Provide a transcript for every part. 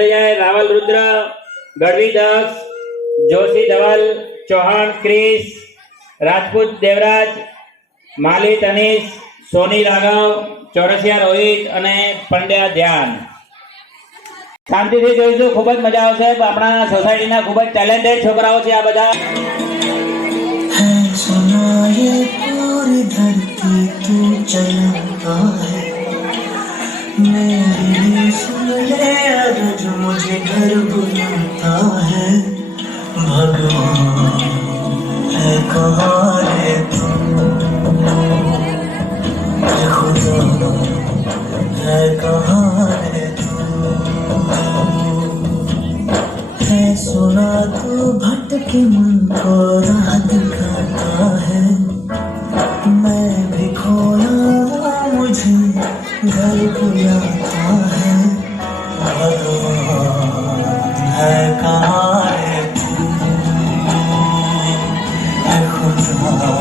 થઈ જાય. રાવલ રુદ્ર, ગઢવી દક્ષ, જોશી ધવલ, ચૌહાણ ક્રિસ, રાજપૂત દેવરાજ, માલી તનીશ, સોની રાઘવ, ચોરસિયા રોહિત અને પંડ્યા ધ્યાન. શાંતિથી જોઈશું, ખૂબ જ મજા આવશે. આપણા સોસાયટીના ખૂબ જ ટેલેન્ટેડ છોકરાઓ છે આ બધા. पूरी धरती तू चलता है मेरी सुन ले अर्ज मुझे घर बुलाता है भगवान है कहाँ रे तुम खुदा है कहाँ रे तुम है सुना तू भटके मन को राह दिखाता है मैं भी खोया मुझे घर बुलाता है भगवान है कहाँ रे तू खुदा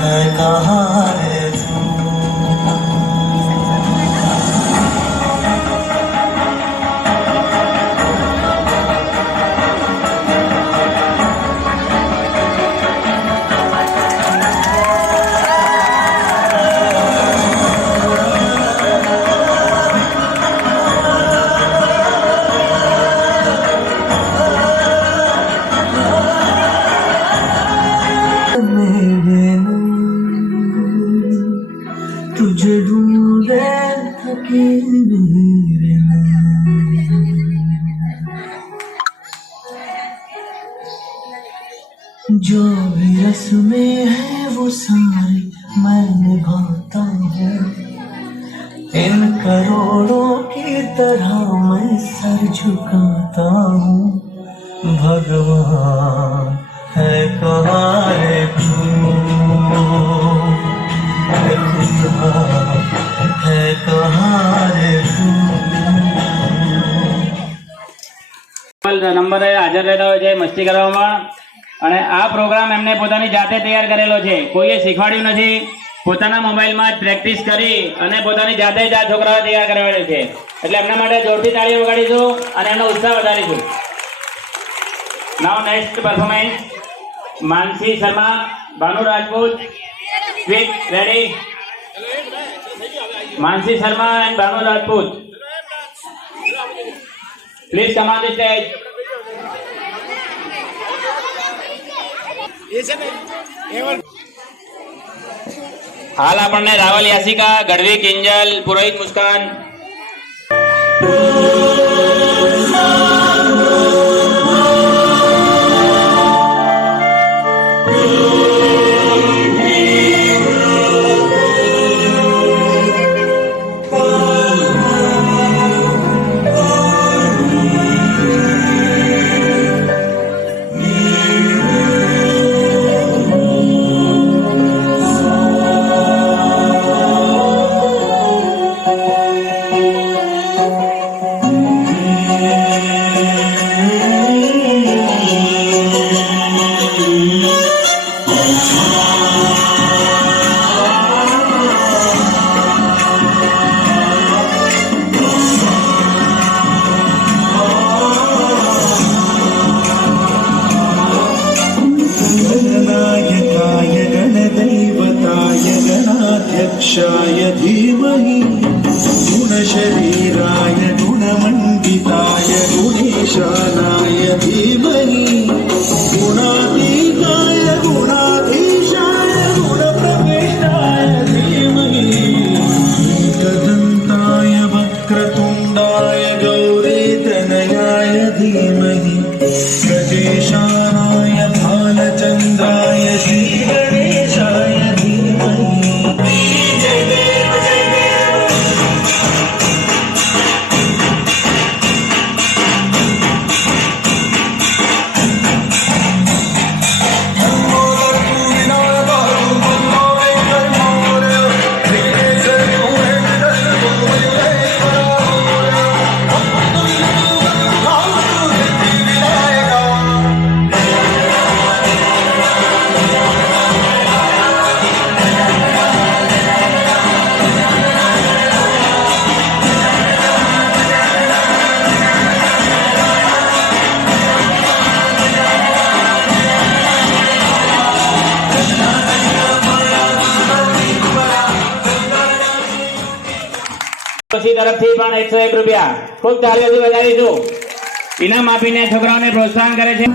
है कहाँ रे तू. तुझे ढूंढे थके मेरे जो भी रस्में है वो सारी मैं निभाता हूँ इन करोड़ों की तरह मैं सर झुकाता हूँ भगवान है कहाँ रे तू है कहाँ रे तू. નંબરે હાજર રહેતા હોય છે મસ્તી કરવામાં. અને આ પ્રોગ્રામ એમને પોતાની જાતે તૈયાર કરેલો છે, કોઈએ શીખવાડ્યું નથી. પોતાના મોબાઈલમાં જ પ્રેક્ટિસ કરી અને પોતાની જાતે જ આ છોકરાઓ તૈયાર કરેલો છે. એટલે એમના માટે જોરથી તાળીઓ વગાડીશું અને એમનો ઉત્સાહ વધારીશું. Now next performance Mansi Sharma, Bhanu Rajput. Sweet ready. Mansi Sharma and Bhanu Rajput, please come on the stage. हाल आपने रावल यासिका, गढ़वी किंजल, पुरोहित मुस्कान. गणाध्यक्षाय धीमहि गुणशरीराय गुणमण्डिताय गुणेशानाय धीमहि गुणातीताय गुणाधीशाय गुणप्रविष्टाय धीमहि एकदन्ताय वक्रतुण्डाय गौरीतनयाय धीमहि गजेशानाय भालचन्द्राय श्रीगणेशाय ઓછી તરફથી પણ 101 રૂપિયા ખૂબ તાળીઓથી વધારીશું. ઇનામ આપીને છોકરાઓને પ્રોત્સાહન કરે છે.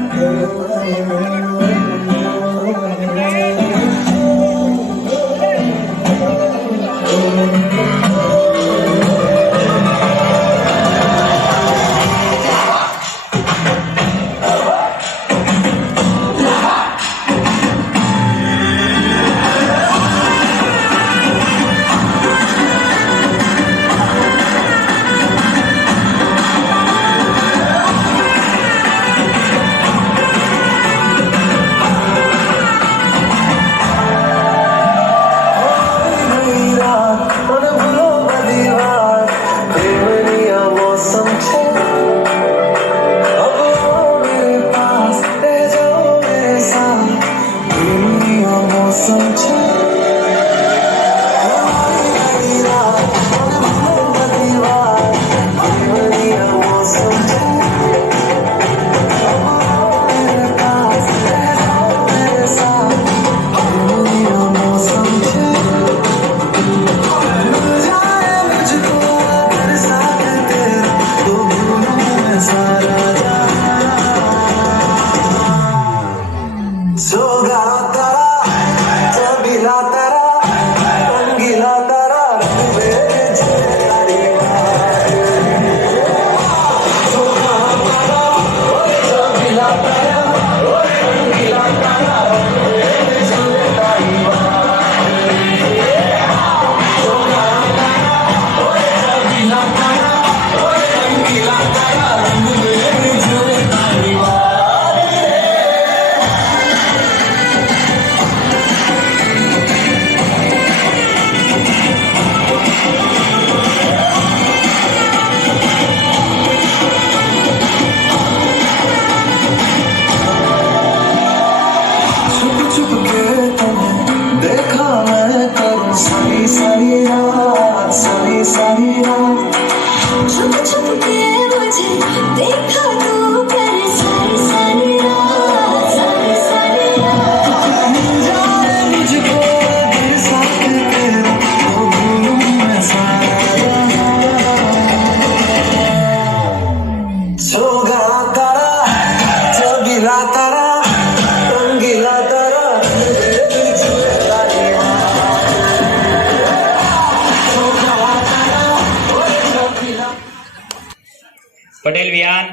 પટેલ વિયાન,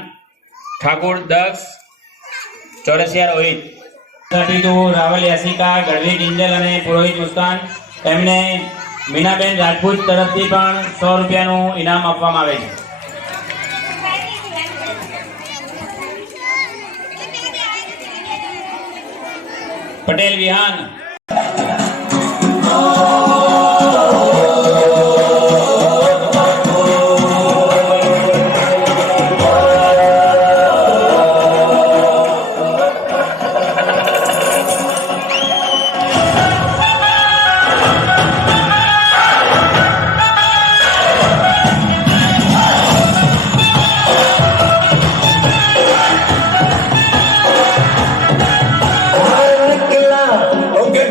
ઠાકુર દક્ષ, ચોરસિયા રોહિત, 32 રાવલ યાસિકા, ગઢવી કિંજલ અને પુરોહિત મુસ્કાન, એમને મીનાબેન રાજપૂત તરફથી પણ 100 રૂપિયાનું ઇનામ આપવામાં આવે છે. પટેલ વિહાન, Okay.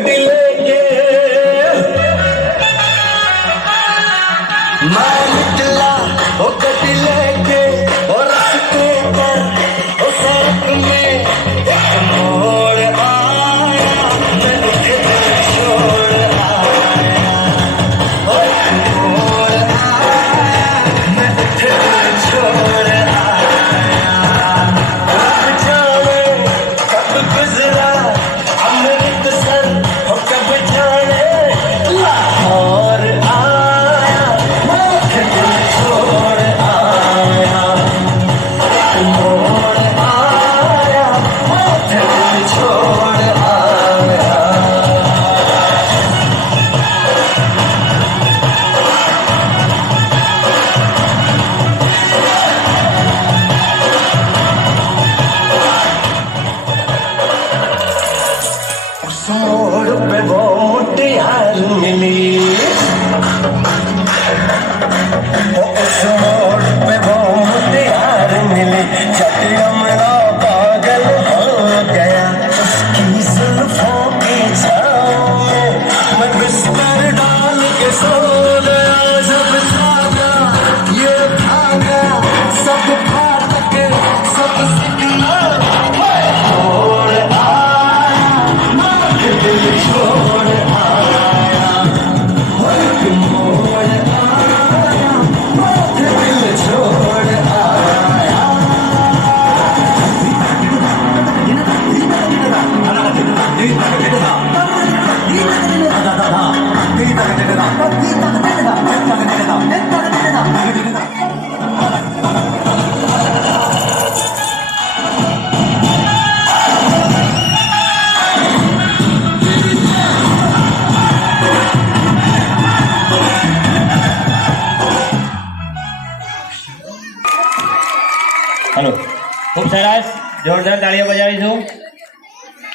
સરસ, જોરદાર તાળીઓ બજાવીશું.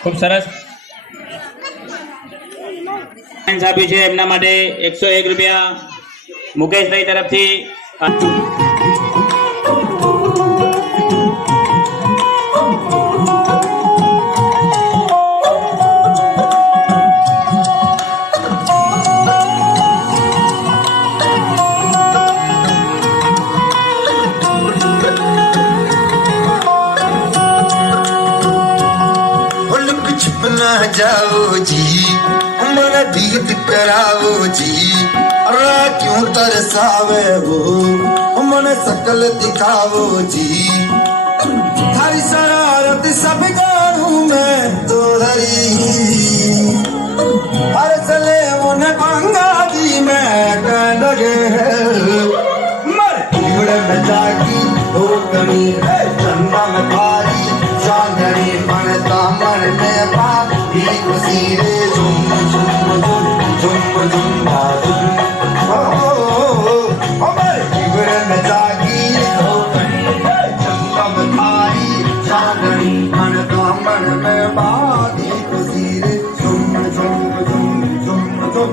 ખૂબ સરસ આપ્યું છે એમના માટે 101 રૂપિયા મુકેશભાઈ તરફથી. जाओ जी मेरा दीद कराओ जी अरे क्यों तरसावे वो मन सकल दिखाओ जी थारी शरारत सब जानू मैं तो हरी हर चले उन्हें पंगा दी मैं कह लगे मर कीड़े में जागी हो कमी है चंदा में भारी चांदनी मन दामन में बाकी खुशी रे झुम झुम झुम झुम झुम झुम हमारे कीड़े में जागी हो कमी है चंदा में भारी चांदनी मन दामन में बाकी खुशी रे झुम झुम झुम झुम झुम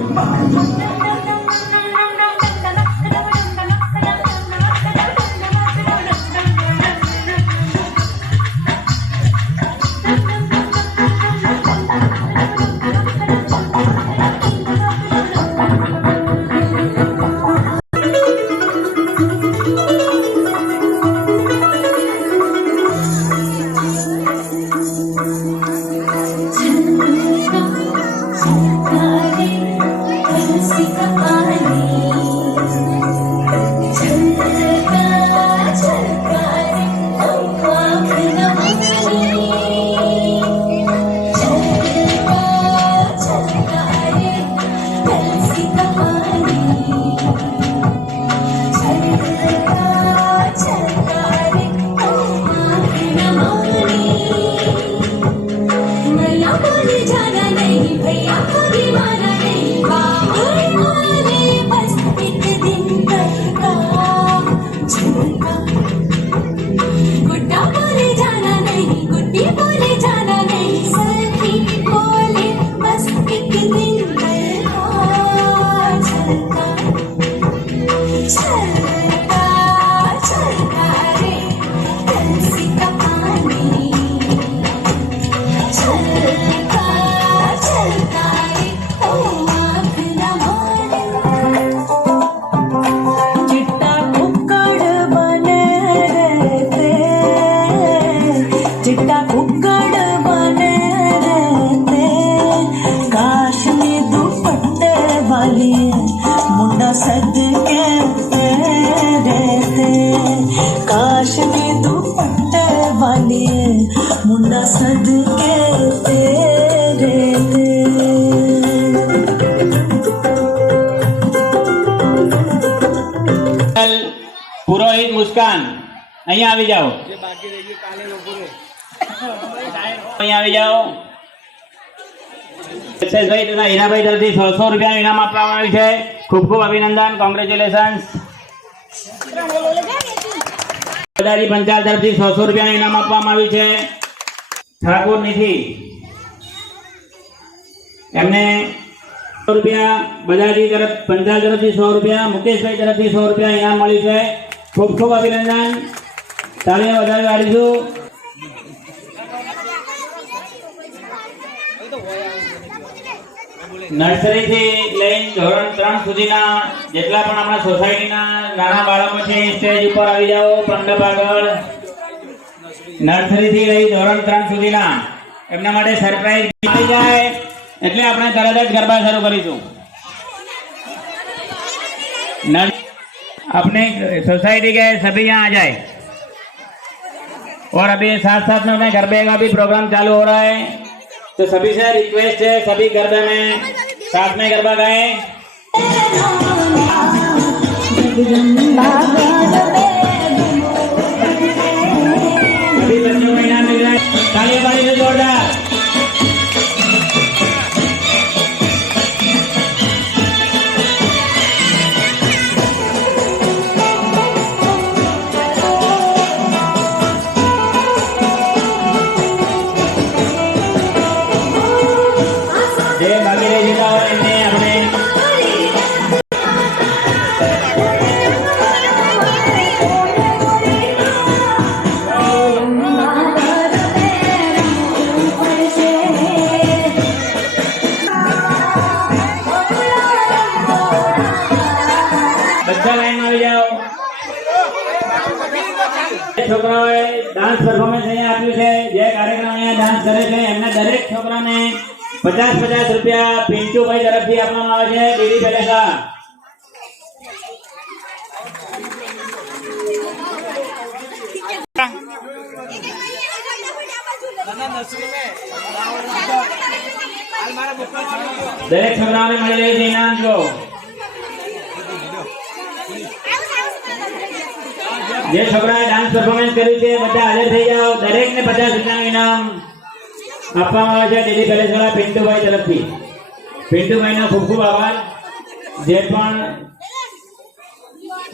પુરોહિત મુસ્કાન અહીંયા આવી જાઓ, અહીંયા આવી જાઓ. ભાઈ તથા હીરાભાઈ તરફથી 100 રૂપિયાનું ઇનામ આપવામાં આવ્યું છે. ખૂબ ખૂબ અભિનંદન, કોંગ્રેચ્યુલેશન્સ. બદાજી પંચાલ તરફથી 100 રૂપિયાનું ઇનામ આપવામાં આવ્યું છે. ઠાકોર નિધિ એમને 100 રૂપિયા, બદાજી તરફ પંચાલ તરફથી 100 રૂપિયા, મુકેશભાઈ તરફથી 100 રૂપિયા ઇનામ મળ્યું છે. ખૂબ ખૂબ અભિનંદન, તાળીઓ વધારે વાળીશું. નર્સરીથી લઈને ધોરણ 3 સુધીના જેટલા પણ આપણા સોસાયટીના નાના બાળકો છે સ્ટેજ ઉપર આવી જાઓ. મંડપ આગળ નર્સરીથી લઈ ધોરણ 3 સુધીના એમના માટે સરપ્રાઈઝ મળી જાય એટલે આપણે તરત જ ગરબા શરૂ કરીશું. अपने सोसाइटी के सभी यहाँ आ जाए और अभी साथ साथ में अपने गरबे का भी प्रोग्राम चालू हो रहा है, तो सभी से रिक्वेस्ट है सभी गरबे में साथ में गरबा गाएं. सभी बच्चों को इनाम मिल रहा है, तालियां बारी से जोरदार. છોકરાઓએ ડાન્સ પરફોર્મન્સ અહીંયા આપ્યું છે, જે કાર્યક્રમ અહીંયા ડાન્સ કરે છે એમના દરેક છોકરાને 50 રૂપિયા પિન્ટુભાઈ તરફથી આપવામાં આવે છે. ડીડી પેલેસા દરેક છોકરાઓને મળી રહ્યું છે ઇનામ. જો જે છોકરાએ ડાન્સ પરફોર્મન્સ કર્યું છે બધા હાજર થઈ જાઓ. દરેકને 50 રૂપિયાનું ઇનામ આપવામાં આવે છે ડીડી પેલેસ વાળા પિન્ટુભાઈ તરફથી. પિન્ટુભાઈનો ખૂબ ખૂબ આભાર. જે પણ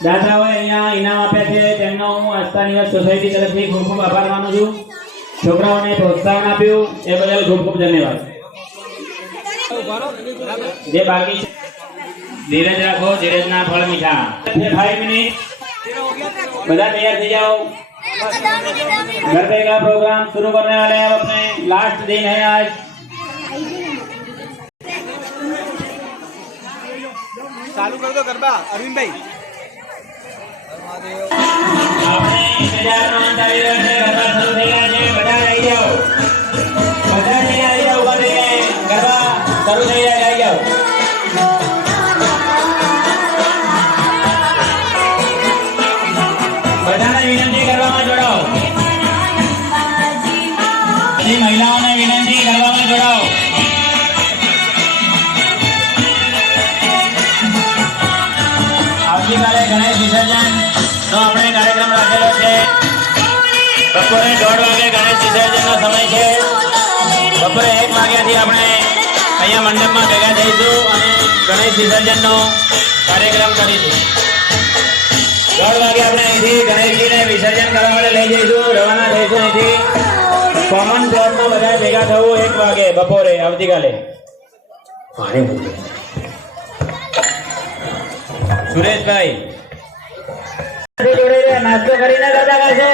દાદાઓએ અહીંયા ઇનામ આપ્યા છે તેમનો હું આસ્થા નિવાસ સોસાયટી તરફથી ખૂબ ખૂબ આભાર માનું છું. છોકરાઓને પ્રોત્સાહન આપ્યું એ બદલ ખૂબ ખૂબ ધન્યવાદ. જે બાકી છે ધીરજ રાખો, ધીરજના ફળ મીઠા. 5 મિનિટ બધા तैयार થઈ जाओ. गरबे का प्रोग्राम शुरू करने वाले हैं. अपने लास्ट दिन है आज. चालू कर दो गरबा अरविंद भाई. આપણે इंतजारનો અંત આવી રહ્યો છે. ગરબા શરૂ થઈ ગયા છે. બધા આવી જાઓ. બધા આવી જાઓ. ઉભા થઈને ગરબા શરૂ થઈ ગયા છે. આવી જાઓ. બધાને વિનંતી કરવામાં જોડાઓ. બધી મહિલાઓને વિનંતી કરવામાં જોડાઓ. આવતીકાલે ગણેશ વિસર્જનનો આપણે કાર્યક્રમ રાખેલો છે. બપોરે 1:30 વાગે ગણેશ વિસર્જનનો સમય છે. બપોરે 1 વાગ્યાથી આપણે અહીંયા મંડપમાં ભેગા થઈશું અને ગણેશ વિસર્જનનો કાર્યક્રમ કરીશું. 1:30 વાગે આપણે અહીંથી ગણેશજીને વિસર્જન કરવા માટે લઈ જઈશું. રવાના થઈશું અહીંથી. કોમન પ્લોટમાં બધા ભેગા થવું 1 વાગે બપોરે આવતીકાલે. સુરેશભાઈ જોડે નાસ્તો કરીને કરતા કરશો.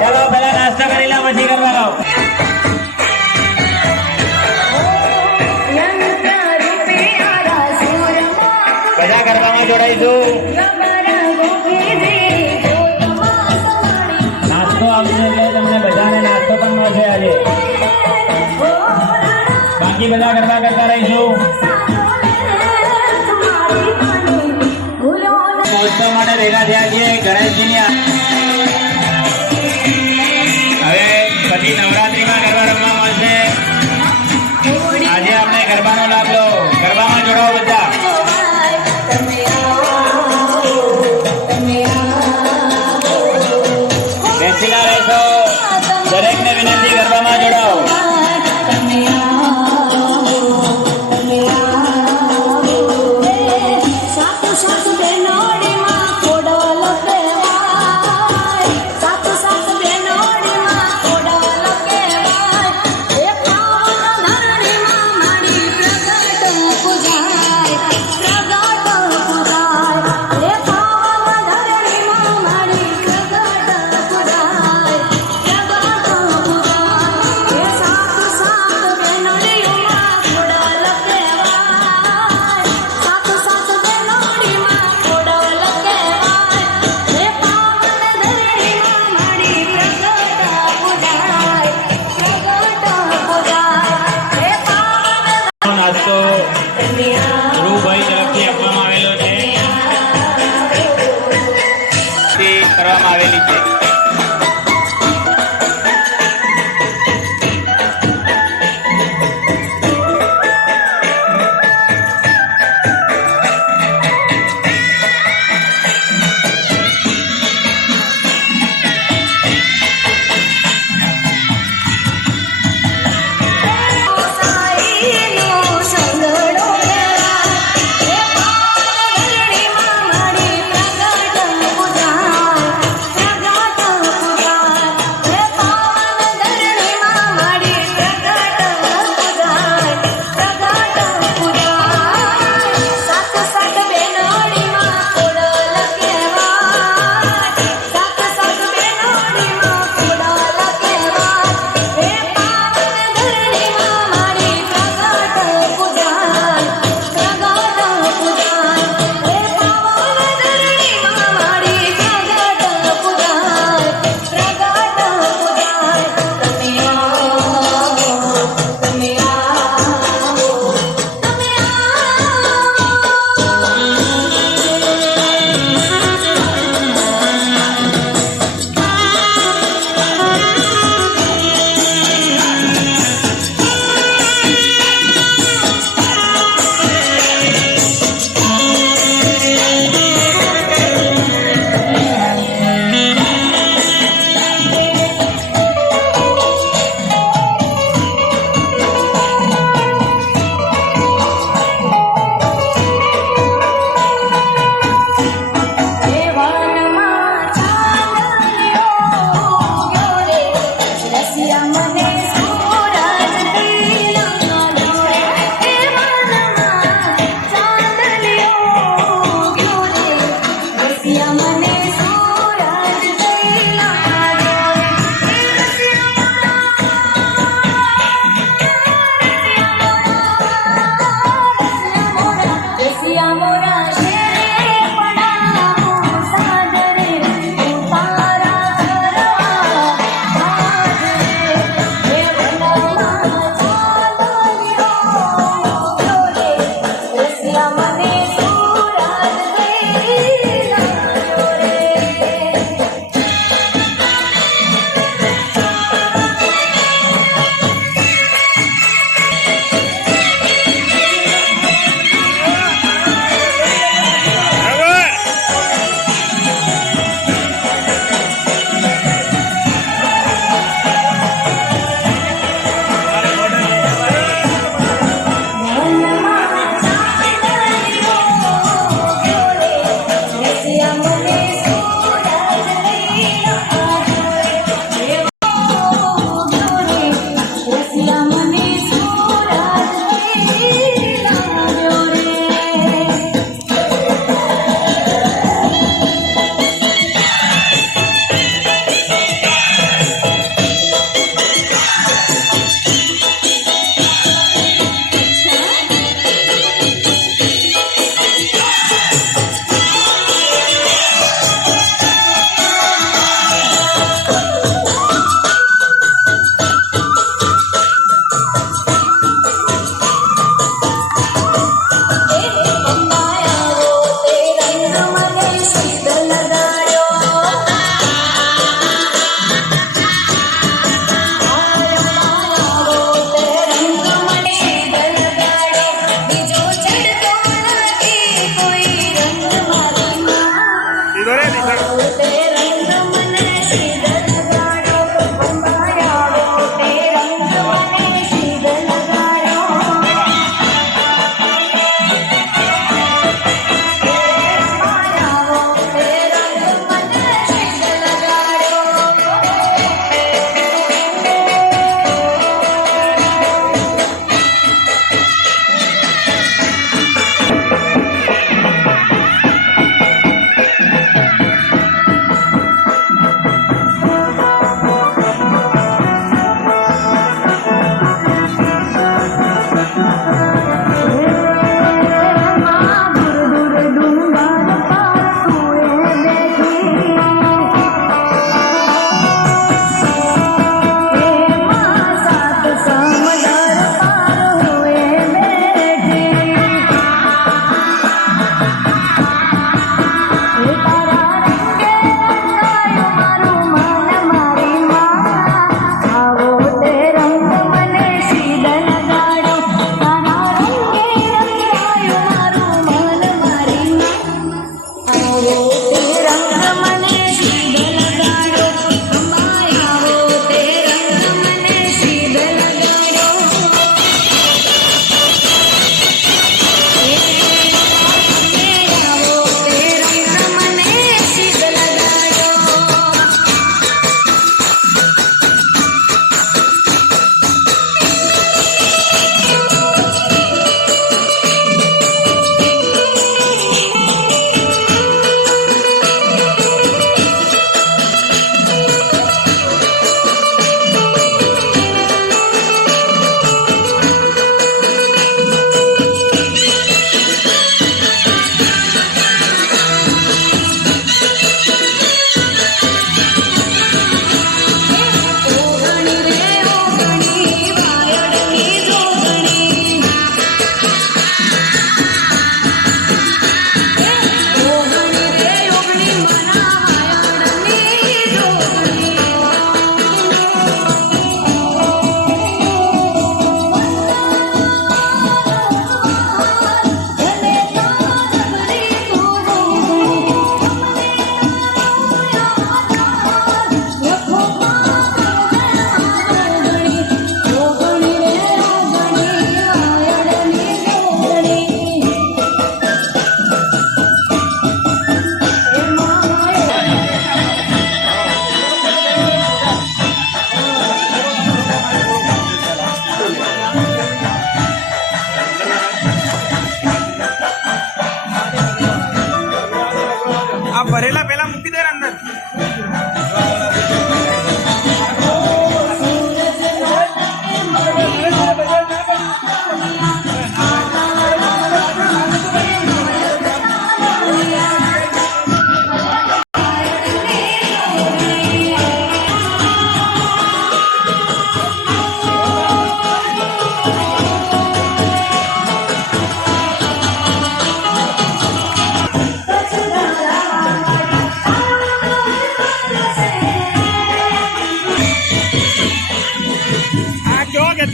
ચાલો પેલા નાસ્તો કરી લો પછી કરવા લો. બધા ગરબામાં જોડાઈશું. નાસ્તો આવશે એટલે તમને બધાને નાસ્તો પણ મળશે આજે. બાકી બધા ગરબા કરતા રહીશું. મહોત્સવ માટે ભેગા થયા છીએ ગણેશજીની. હવે પછી નવરાત્રીમાં ગરબા રમવા મળશે. આજે આપણે ગરબાનો લાભ લો. ગરબામાં જોડાઓ બધા. બેસીના રહેશો. દરેકને વિનંતી ગરબામાં જોડાઓ.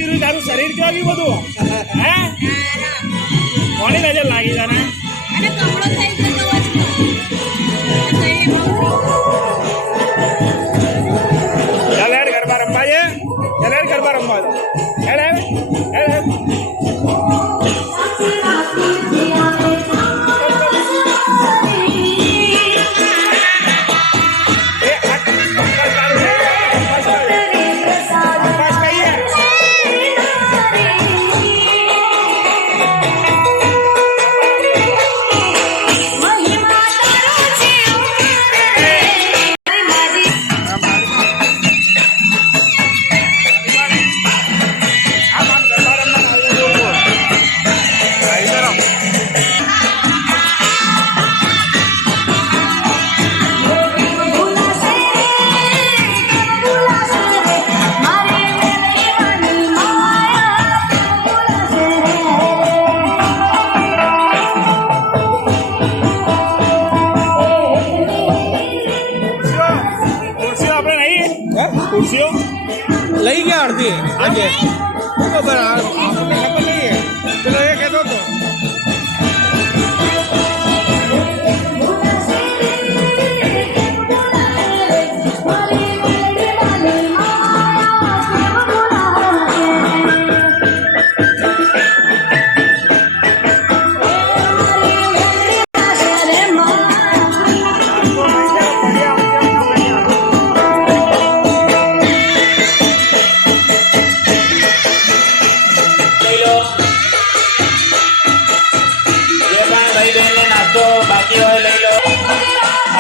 બીરું તારું શરીર કેવું આવ્યું બધું હે કોની નજર લાગી તને અને કપડો થઈ ગયો વચમાં ચાલ હેડ ગરબા રમવા છે ચાલ હેડ ગરબા રમવા દો હેડ હેડ હેડ હેડ ખુરશીઓ લઈ ગયા અડધી આજે ખબર આપણને ખબર નહીં પેલો એ કહેતો હતો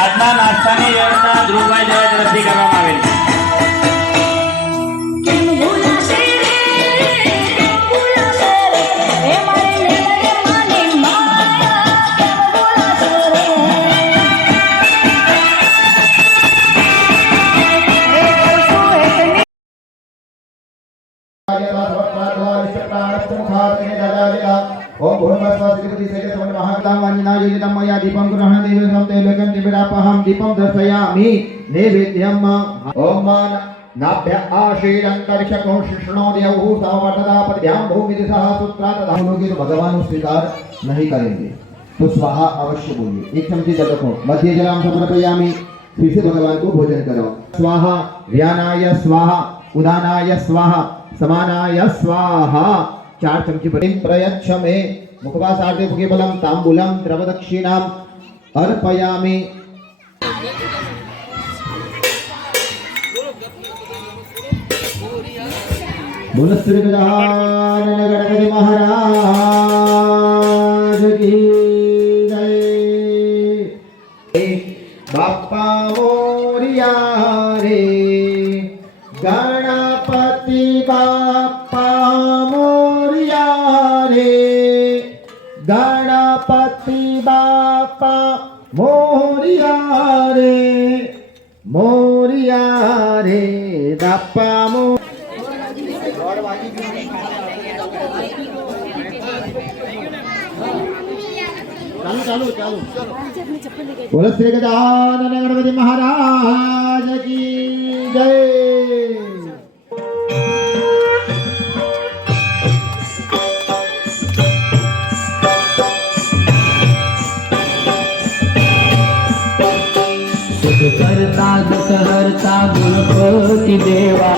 આજના નાસ્તાની વ્યવસ્થા ધ્રુવભાઈ જવા તરફથી કરવામાં આવેલ છે ओम भूर्भुवस्सुवस्सुवितुर्वरेण्यं सवितुर्वरेण्यं महाकामान्यना योजितं मया दीपं गृह्ण देवं तेलकं दिव्यापहं दीपं दर्शयामि नैवेद्यम् ओम नाभ्य आशीरंतरिक्षको शिष्णो देवहु समवर्तदापद्भ्यां भूमिदिशः सूत्रात् धावोगे तो भगवान स्वीकार नहीं करेंगे तो स्वाहा अवश्य बोलिए एक चमची जल रखो मध्य जलाम समर्पयामि फिर से भगवान को भोजन करो स्वाहा व्यानाय स्वाहा उदानाय स्वाहा समानाय स्वाहा 4 चमची प्रयच्छ मे मुखवासार्थे केवलम तांबूलम द्रवदक्षिणाम अर्पयामि बोलो श्री गजानन गणपति महाराज की जय बाप्पा मोरिया रे गणपति बाप्पा मोरिया रे गणपति बाप्पा मोरिया रे बाप्पा मो चालू बोलो श्री गजानन गणपति महाराज की जय करता दुख हरता गणपति देवा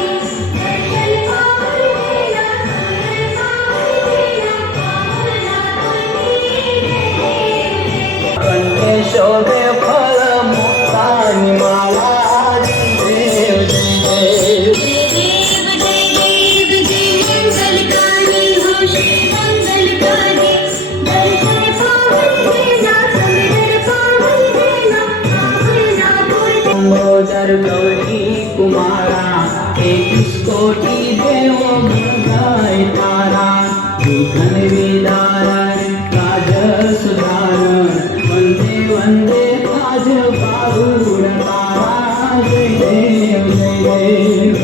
कंठे शोभे फल मुक्तानि माला गौरी कुमारा 21 कोटि देव गाय तारा विघ्न विदारण काज सुधारण वंदे वंदे काज पारुण तारा जय देव जय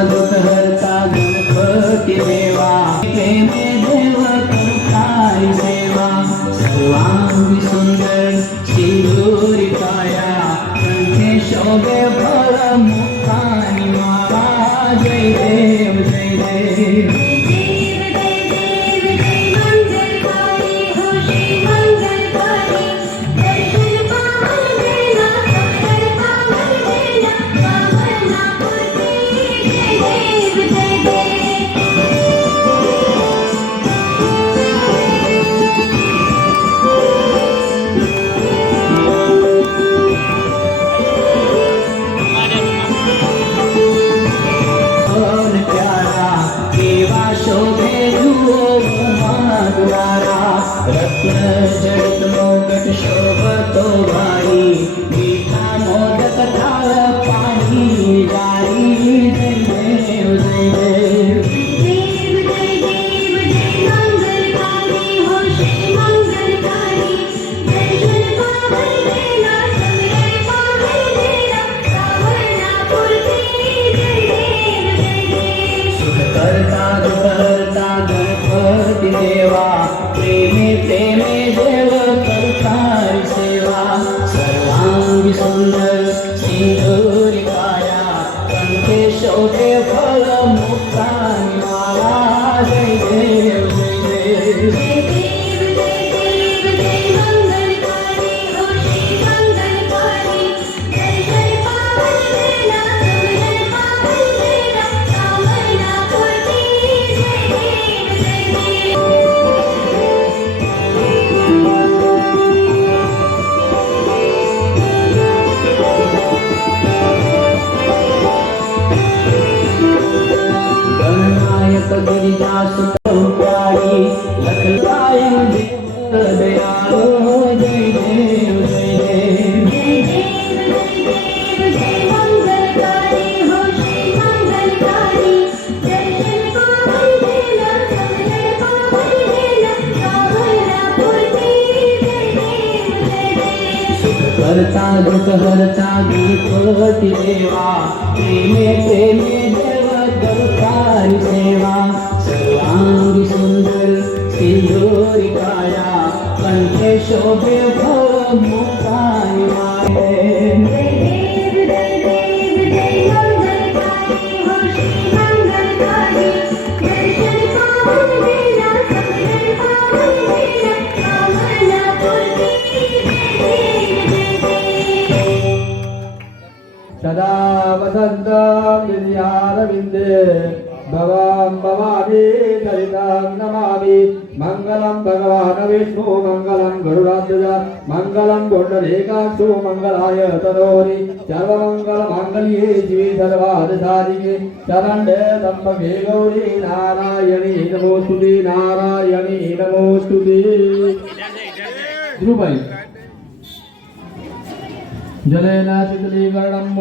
दुख हरता गणपति गणपति देवा प्रेमे देव करतारी सेवा सर्वांगी सुंदर सिंदूरी काया कंठे शोभे फल मुखानी माला जय देव जय देव जगत मोगट शोभतो भाई मीठा मोदक थाल पानी जाई जय देव जय देव सुख करता दुख हरता गणपति देवा प्रेमे प्रेमे देव करतारी सेवा सर्वांगी सुंदर सिंदूरी काया कंठे शोभे फल मुक्तानी माला जय देव जय देव गणनायक गिरिजासुतौकारी लखलायन देव दयालो जय देव जय देव सुख करता दुख हरता गणपति देवा प्रेमे प्रेमे देव करतारी सेवा सर्वांगी सुंदर सिंदूरी काया कंठे शोभे फल मुक्तानी माला सदा वसन्तं विद्यारविन्दे भवां भवामि दरितां नमामि मङ्गलं भगवान् विष्णु मङ्गलं गरुडाध्वज मङ्गलं पुण्डरीकाक्षो मङ्गलाय तनोहरि सर्वमङ्गलमाङ्गल्ये शिवे सर्वार्थसाधिके शरण्ये त्र्यम्बके गौरी नारायणी नमोस्तुते नारायणी नमोस्तुते ध्रुवभाई जलेन शीतलीकरणं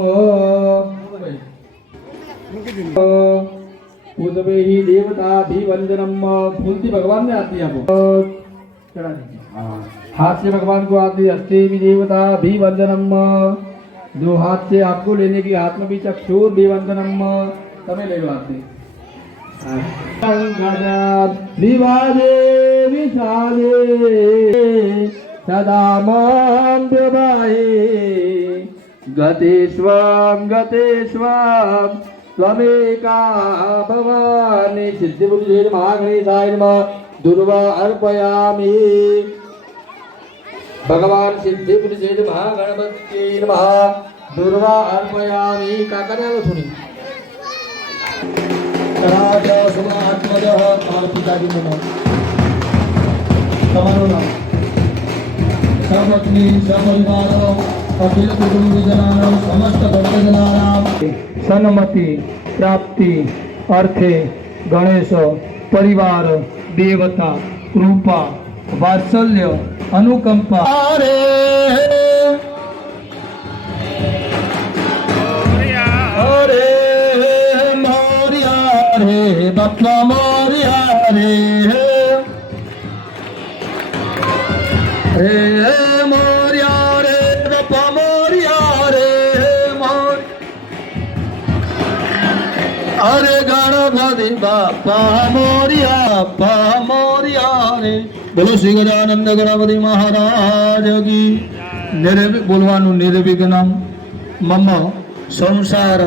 उदवे ही देवताभिवंदनम फूलती भगवान ने आती है आपको चढ़ा दीजिए हाथ से भगवान को आती हस्ते भी देवताभिवंदनम दो हाथ से आपको लेने की आत्म भी चक्षुर विवंदनम तमें ले लो आते विवादे विषादे सदा मां व्यवाहे गतेष्वाम गतेष्वाम त्वमेका भवानी सिद्धिबुद्धि महागणेशाय नमः दुर्वा अर्पयामि भगवान सिद्धिबुद्धि महागणपति नमः दुर्वा अर्पयामि काकऱ्या लो थोड़ी राज सुमात्मजः और पिताजी नमः તમારું નામ સપત્ની સપરિવારો અખિલ કુટુંબીજનાનો સમસ્ત ભક્તજનાનામ સન્મતિ પ્રાપ્તિ અર્થે ગણેશ પરિવાર દેવતા કૃપા વાત્સલ્ય અનુકંપા રે અરે મોરિયા રે બાપા મોરિયા રે हे मोरिया रे बापा मोरिया रे मोर અરે ગણપતિ બાપા મોરિયા રે. બોલો શ્રી ગજાનંદ ગણપતિ મહારાજ કી. બોલવાનું નિર્વિઘ્નમ મમ સંસાર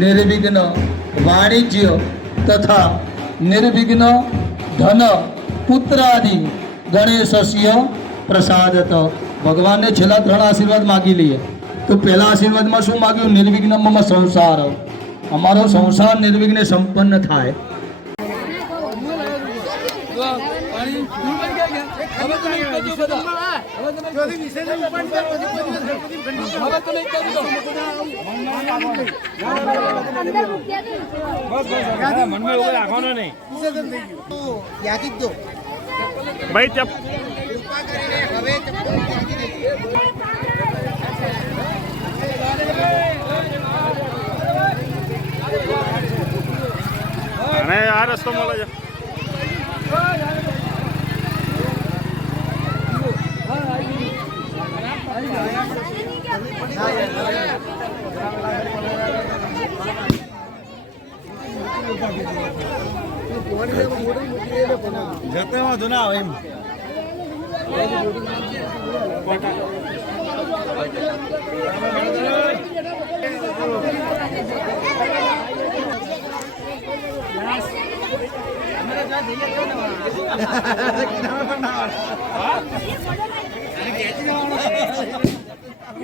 નિર્વિઘ્ન વાણિજ્ય તથા નિર્વિઘ્ન ધન પુત્રાદિ ગણેશસ્ય પ્રસાદત. ભગવાનને છેલ્લા 3 આશીર્વાદ માગી લઈએ. તો પહેલા આશીર્વાદમાં શું માગ્યું? નિર્વિઘ્ન મમ સંસાર. અમારો સંસાર નિર્વિઘ્ને સંપન્ન થાય. ભાઈ ચપ અને આ રસ્તો મળે છે. જતે વાંધો ના આવે એમ. ये फोटो